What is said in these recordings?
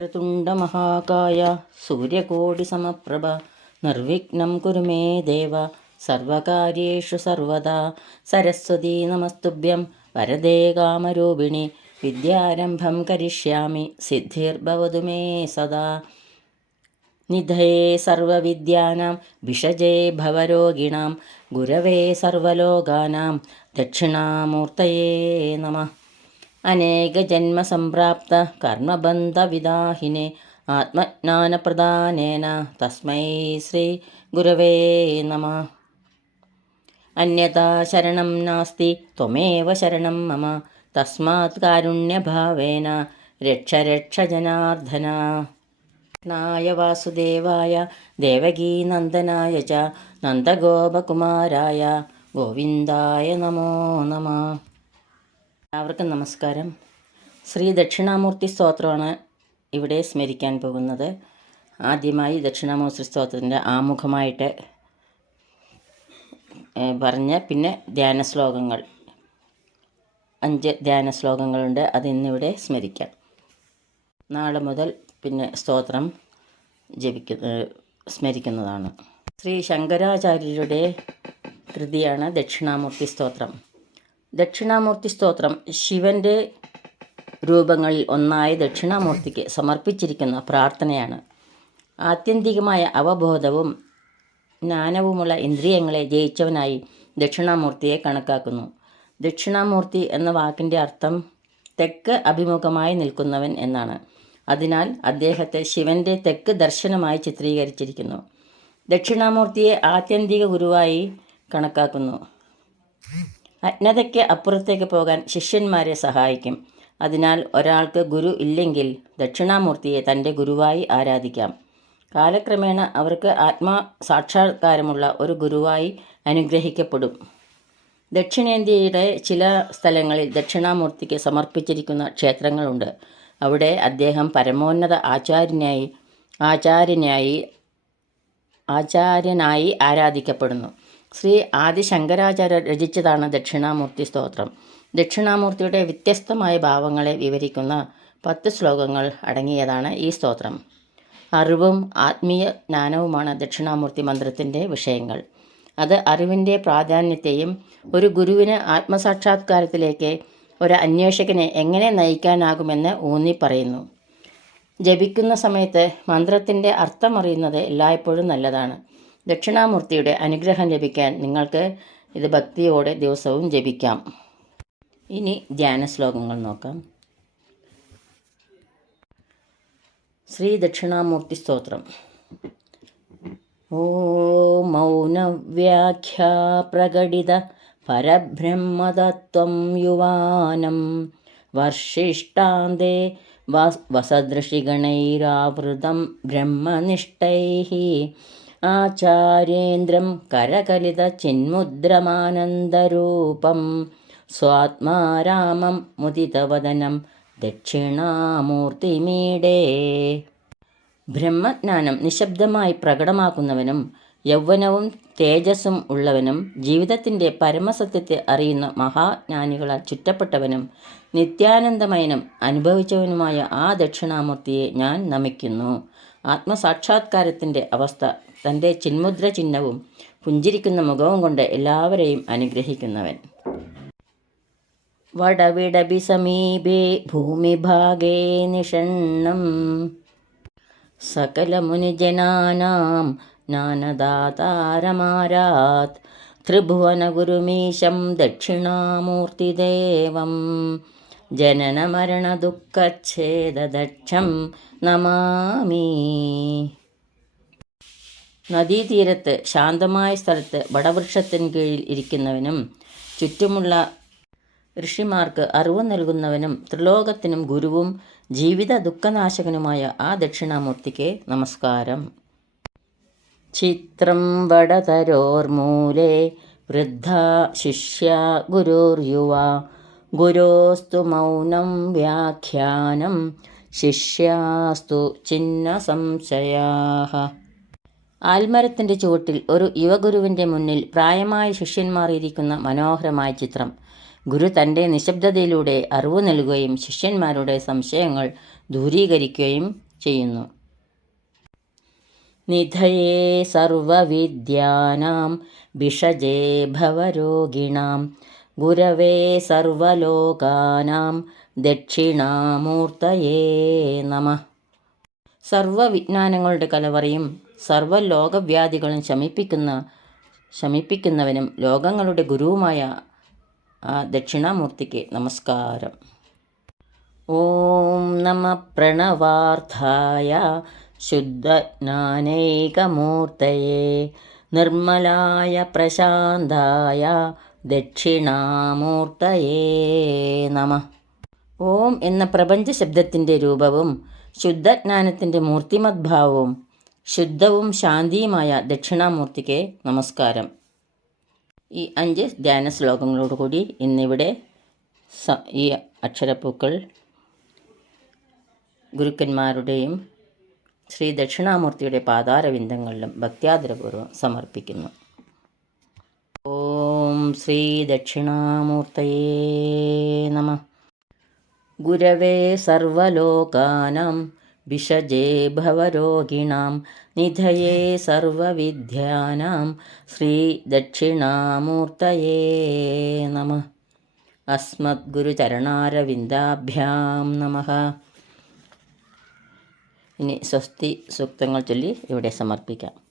തുണ്ടമഹാകായ സൂര്യകോടിസമപ്രഭ നിർവിഘ്നം കുരു മേ ദേവ സർവകാര്യേഷു സർവദാ സരസ്വതീ നമസ്തുഭ്യം വരദേ കാമരൂപിണി വിദ്യാരംഭം കരിഷ്യാമി സിദ്ധിർഭവതു മേ സദാ. നിധയേ സർവവിദ്യാനാം ഭിഷജേ ഭവരോഗിണാം ഗുരവേ സർവലോകാനാം ദക്ഷിണാമൂർത്തയേ നമഃ. അനേകജന്മസംപ്രാപ്ത കർമ്മബന്ധവിദാഹിനെ ആത്മജ്ഞാനപ്രദാനേന തസ്മൈ ശ്രീ ഗുരവേ നമ. അന്യതാ ശരണം നാസ്തി ത്വമേവ ശരണം മമ. തസ്മാത് കാരുണ്യഭാവേന രക്ഷ രക്ഷ ജനാർദ്ദന കൃഷ്ണായ വാസുദേവായ ദേവകീനന്ദനായ ച നന്ദഗോപകുമാരായ ഗോവിന്ദായ നമോ നമ. എല്ലാവർക്കും നമസ്കാരം. ശ്രീ ദക്ഷിണാമൂർത്തി സ്തോത്രമാണ് ഇവിടെ സ്മരിക്കാൻ പോകുന്നത്. ആദ്യമായി ദക്ഷിണാമൂർത്തി സ്തോത്രത്തിന്റെ ആമുഖമായിട്ട് പറഞ്ഞ് പിന്നെ ധ്യാന ശ്ലോകങ്ങൾ. അഞ്ച് ധ്യാന ശ്ലോകങ്ങളുണ്ട് അത് ഇന്നിവിടെ സ്മരിക്കാം. നാളെ മുതൽ പിന്നെ സ്തോത്രം ജപിക്കുന്ന സ്മരിക്കുന്നതാണ്. ശ്രീ ശങ്കരാചാര്യരുടെ കൃതിയാണ് ദക്ഷിണാമൂർത്തി സ്തോത്രം. ദക്ഷിണാമൂർത്തി സ്തോത്രം. ശിവന്റെ രൂപങ്ങളിൽ ഒന്നായ ദക്ഷിണാമൂർത്തിക്ക് സമർപ്പിച്ചിരിക്കുന്ന പ്രാർത്ഥനയാണ്. ആത്യന്തികമായ അവബോധവും ജ്ഞാനവുമുള്ള ഇന്ദ്രിയങ്ങളെ ജയിച്ചവനായി ദക്ഷിണാമൂർത്തിയെ കണക്കാക്കുന്നു. ദക്ഷിണാമൂർത്തി എന്ന വാക്കിന്റെ അർത്ഥം തെക്ക് അഭിമുഖമായി നിൽക്കുന്നവൻ എന്നാണ്. അതിനാൽ അദ്ദേഹത്തെ ശിവന്റെ തെക്ക് ദർശനമായി ചിത്രീകരിച്ചിരിക്കുന്നു. ദക്ഷിണാമൂർത്തിയെ ആത്യന്തിക ഗുരുവായി കണക്കാക്കുന്നു. അജ്ഞതയ്ക്ക് അപ്പുറത്തേക്ക് പോകാൻ ശിഷ്യന്മാരെ സഹായിക്കും. അതിനാൽ ഒരാൾക്ക് ഗുരു ഇല്ലെങ്കിൽ ദക്ഷിണാമൂർത്തിയെ തന്റെ ഗുരുവായി ആരാധിക്കാം. കാലക്രമേണ അവർക്ക് ആത്മാ സാക്ഷാത്കാരമുള്ള ഒരു ഗുരുവായി അനുഗ്രഹിക്കപ്പെടും. ദക്ഷിണേന്ത്യയുടെ ചില സ്ഥലങ്ങളിൽ ദക്ഷിണാമൂർത്തിക്ക് സമർപ്പിച്ചിരിക്കുന്ന ക്ഷേത്രങ്ങളുണ്ട്. അവിടെ അദ്ദേഹം പരമോന്നത ആചാര്യനായി ആചാര്യനായി ആചാര്യനായി ആരാധിക്കപ്പെടുന്നു. ശ്രീ ആദി ശങ്കരാചാര്യർ രചിച്ചതാണ് ദക്ഷിണാമൂർത്തി സ്തോത്രം. ദക്ഷിണാമൂർത്തിയുടെ വ്യത്യസ്തമായ ഭാവങ്ങളെ വിവരിക്കുന്ന പത്ത് ശ്ലോകങ്ങൾ അടങ്ങിയതാണ് ഈ സ്തോത്രം. അറിവും ആത്മീയ ജ്ഞാനവുമാണ് ദക്ഷിണാമൂർത്തി മന്ത്രത്തിന്റെ വിഷയങ്ങൾ. അത് അറിവിന്റെ പ്രാധാന്യത്തെയും ഒരു ഗുരുവിന് ആത്മസാക്ഷാത്കാരത്തിലേക്ക് ഒരു അന്വേഷകനെ എങ്ങനെ നയിക്കാനാകുമെന്ന് ഊന്നി പറയുന്നു. ജപിക്കുന്ന സമയത്ത് മന്ത്രത്തിന്റെ അർത്ഥം അറിയുന്നത് എല്ലായ്പ്പോഴും നല്ലതാണ്. ദക്ഷിണാമൂർത്തിയുടെ അനുഗ്രഹം ലഭിക്കാൻ നിങ്ങൾക്ക് ഇത് ഭക്തിയോടെ ദിവസവും ജപിക്കാം. ഇനി ധ്യാന ശ്ലോകങ്ങൾ നോക്കാം. ശ്രീ ദക്ഷിണാമൂർത്തി സ്തോത്രം. ഓ മൗനവ്യാഖ്യാ പ്രകടിത പരബ്രഹ്മതത്വം യുവാനം വർഷിഷ്ടാന്തേ വസ് വസദൃശിഗണൈരാവൃതം ബ്രഹ്മനിഷ്ഠൈः ആചാര്യേന്ദ്രം കരകലിതചിന്മുദ്രമാനന്ദരൂപം സ്വാത്മാരാമം മുദിതവദനം ദക്ഷിണാമൂർത്തിമീടേ. ബ്രഹ്മജ്ഞാനം നിശബ്ദമായി പ്രകടമാക്കുന്നവനും യൗവനവും തേജസ്സും ഉള്ളവനും ജീവിതത്തിന്റെ പരമസത്യത്തെ അറിയുന്ന മഹാജ്ഞാനികളാൽ ചുറ്റപ്പെട്ടവനും നിത്യാനന്ദമയനും അനുഭവിച്ചവനുമായ ആ ദക്ഷിണാമൂർത്തിയെ ഞാൻ നമിക്കുന്നു. ആത്മസാക്ഷാത്കാരത്തിന്റെ അവസ്ഥ തന്റെ ചിന്മുദ്ര ചിഹ്നവും പുഞ്ചിരിക്കുന്ന മുഖവും കൊണ്ട് എല്ലാവരെയും അനുഗ്രഹിക്കുന്നവൻ. വടവിടബി സമീപേ ഭൂമിഭാഗേ നിഷണ്ണം. സകലമുനിജനാനാം നാനദാതാരമാരാത്. ത്രിഭുവനഗുരുമീശം ദക്ഷിണാമൂർത്തിദേവം. ജനനമരണദുഃഖച്ഛേദദക്ഷം നമാമി. നദീതീരത്ത് ശാന്തമായ സ്ഥലത്ത് വടവൃക്ഷത്തിന് കീഴിൽ ഇരിക്കുന്നവനും ചുറ്റുമുള്ള ഋഷിമാർക്ക് അറിവ് നൽകുന്നവനും ത്രിലോകത്തിനും ഗുരുവും ജീവിത ദുഃഖനാശകനുമായ ആ ദക്ഷിണാമൂർത്തിക്ക് നമസ്കാരം. ചിത്രം വടതരോർമൂലേ വൃദ്ധ ശിഷ്യ ഗുരുർയുവ ഗുരോസ്തു മൗനം വ്യാഖ്യാനം ശിഷ്യാസ്തു ചിഹ്ന സംശയാ ആൽമരത്തിന്റെ ചുവട്ടിൽ ഒരു യുവഗുരുവിന്റെ മുന്നിൽ പ്രായമായ ശിഷ്യന്മാർ ഇരിക്കുന്ന മനോഹരമായ ചിത്രം. ഗുരു തന്റെ നിശബ്ദതയിലൂടെ അറിവ് നൽകുകയും ശിഷ്യന്മാരുടെ സംശയങ്ങൾ ദൂരീകരിക്കുകയും ചെയ്യുന്നു. നിധയേ സർവവിദ്യാനാം ഭിഷജേ ഭവരോഗിണാം ഗുരവേ സർവലോകാനാം ദക്ഷിണാമൂർത്തയേ നമ. സർവവിജ്ഞാനങ്ങളുടെ കലവറയും സർവലോകവ്യാധികളും ശമിപ്പിക്കുന്ന ശമിപ്പിക്കുന്നവനും ലോകങ്ങളുടെ ഗുരുവുമായ ആ ദക്ഷിണാമൂർത്തിക്ക് നമസ്കാരം. ഓം നമ പ്രണവാർത്ഥായ ശുദ്ധജ്ഞാനൈകമൂർത്തയേ. നിർമ്മലായ പ്രശാന്തായ ദക്ഷിണാമൂർത്തയേ നമ. ഓം എന്ന പ്രപഞ്ച ശബ്ദത്തിന്റെ രൂപവും ശുദ്ധജ്ഞാനത്തിന്റെ മൂർത്തിമദ്ഭാവവും ശുദ്ധവും ശാന്തിയുമായ ദക്ഷിണാമൂർത്തിക്ക് നമസ്കാരം. ഈ അഞ്ച് ധ്യാന ശ്ലോകങ്ങളോടുകൂടി ഇന്നിവിടെ സ ഈ അക്ഷരപ്പൂക്കൾ ഗുരുക്കന്മാരുടെയും ശ്രീ ദക്ഷിണാമൂർത്തിയുടെ പാതാരവിന്ദങ്ങളിലും ഭക്ത്യാദരപൂർവം സമർപ്പിക്കുന്നു. ഓം ശ്രീ ദക്ഷിണാമൂർത്തയേ നമ ഗുരവേ സർവലോകാനാം വിഷജേ ഭവരോഗിണാം നിധയേ സർവവിദ്യാനാം ശ്രീ ദക്ഷിണാമൂർത്തയേ നമ അസ്മദ്ഗുരുചരണാരവിന്ദാഭ്യാം നമ ഇനി സ്വസ്തി സൂക്തങ്ങൾ ചൊല്ലി ഇവിടെ സമർപ്പിക്കാം.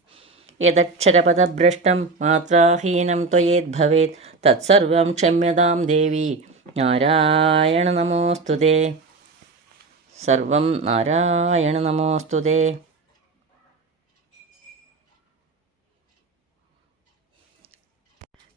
യദക്ഷരപദഭ്രഷ്ടം മാത്രാഹീനം ത്വയേദ്ഭവേത് തത്സർവം ക്ഷമ്യതാം ദേവി നാരായണ നമോസ്തുതേ സർവം നാരായണ നമോസ്തുതേ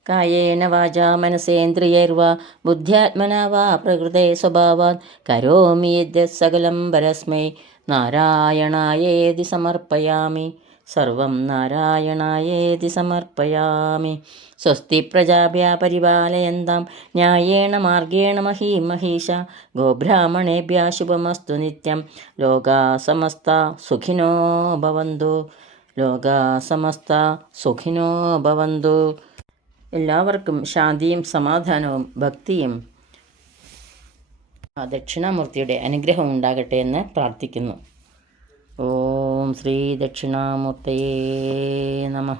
കായേന വാചാ മനസേന്ദ്രിയൈർവാ ബുദ്ധ്യാത്മനാ വാ പ്രകൃതേ സ്വഭാവാത് കരോമി യദ്യ സകലം പരസ്മൈ നാരായണായേതി സമർപ്പയാമി സർവം നാരായണായേതി സമർപ്പയാമി. സ്വസ്തി പ്രജാഭ്യ പരിപാലയന്താം ന്യായേണ മാർഗേണ മഹീ മഹീഷ ഗോബ്രാഹ്മണേഭ്യ ശുഭമസ്തു നിത്യം. ലോകാ സമസ്ത സുഖിനോ ഭവന്തു. ലോകാ സമസ്ത സുഖിനോ ഭവന്തു. എല്ലാവർക്കും ശാന്തിയും സമാധാനവും ഭക്തിയും ദക്ഷിണാമൂർത്തിയുടെ അനുഗ്രഹം ഉണ്ടാകട്ടെ എന്ന് പ്രാർത്ഥിക്കുന്നു. ശ്രീ ദക്ഷിണാമൂർത്തയേ നമ